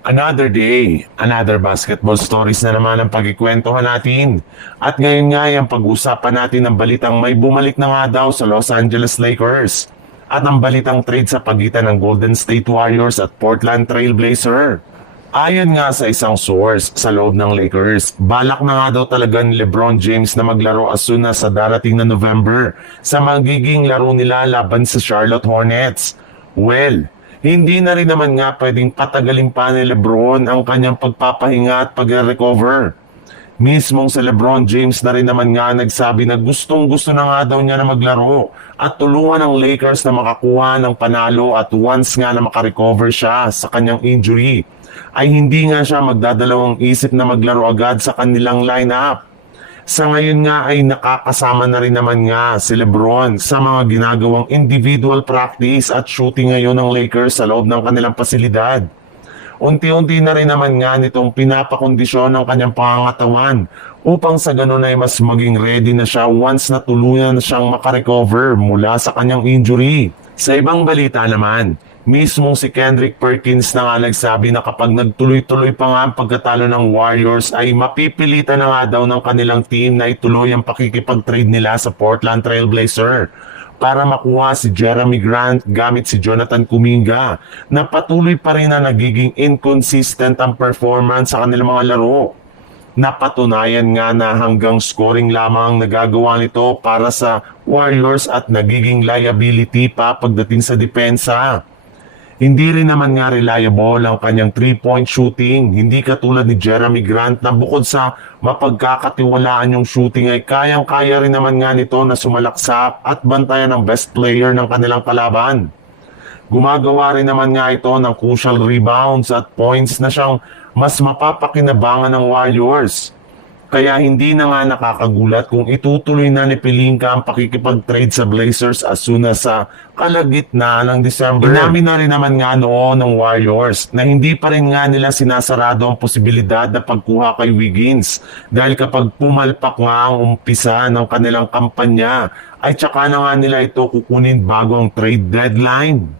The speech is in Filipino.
Another day, another basketball stories na naman ang pagkikwentuhan natin. At ngayon nga ay ang pag-usapan natin ng balitang may bumalik na nga daw sa Los Angeles Lakers. At ang balitang trade sa pagitan ng Golden State Warriors at Portland Trail Blazer. Ayon nga sa isang source sa loob ng Lakers, balak na nga daw talaga ni LeBron James na maglaro as soon as sa darating na November sa magiging laro nila laban sa Charlotte Hornets. Well, hindi na rin naman nga pwedeng patagalin pa ni LeBron ang kanyang pagpapahinga at pagre-recover. Mismong sa LeBron James na rin naman nga nagsabi na gustong-gusto na nga daw niya na maglaro at tulungan ng Lakers na makakuha ng panalo at once nga na makarecover siya sa kanyang injury, ay hindi nga siya magdadalawang isip na maglaro agad sa kanilang lineup. Sa ngayon nga ay nakakasama na rin naman nga si LeBron sa mga ginagawang individual practice at shooting ngayon ng Lakers sa loob ng kanilang pasilidad. Unti-unti na rin naman nga nitong pinapakondisyon ng kanyang pangangatawan upang sa ganun ay mas maging ready na siya once na tuluyan na siyang makarecover mula sa kanyang injury. Sa ibang balita naman, mismong si Kendrick Perkins na nga nagsabi na kapag nagtuloy-tuloy pa nga ang pagkatalo ng Warriors ay mapipilitan na nga daw ng kanilang team na ituloy ang pakikipag-trade nila sa Portland Trail Blazer para makuha si Jeremy Grant gamit si Jonathan Kuminga na patuloy pa rin na nagiging inconsistent ang performance sa kanilang mga laro. Napatunayan nga na hanggang scoring lamang ang nagagawa nito para sa Warriors at nagiging liability pa pagdating sa depensa. Hindi rin naman nga reliable ang kanyang 3-point shooting, hindi katulad ni Jeremy Grant na bukod sa mapagkakatiwalaan yung shooting ay kayang-kaya rin naman nga nito na sumalaksak at bantayan ng best player ng kanilang kalaban. Gumagawa rin naman nga ito ng crucial rebounds at points na siyang mas mapapakinabangan ng Warriors. Kaya hindi na nga nakakagulat kung itutuloy na ni Pelinka ang pakikipag-trade sa Blazers as soon as sa kalagitnaan ng December. Inamin na rin naman nga noon ng Warriors na hindi pa rin nga nila sinasarado ang posibilidad na pagkuha kay Wiggins dahil kapag pumalpak nga ang umpisa ng kanilang kampanya ay tsaka na nga nila ito kukunin bago ang trade deadline.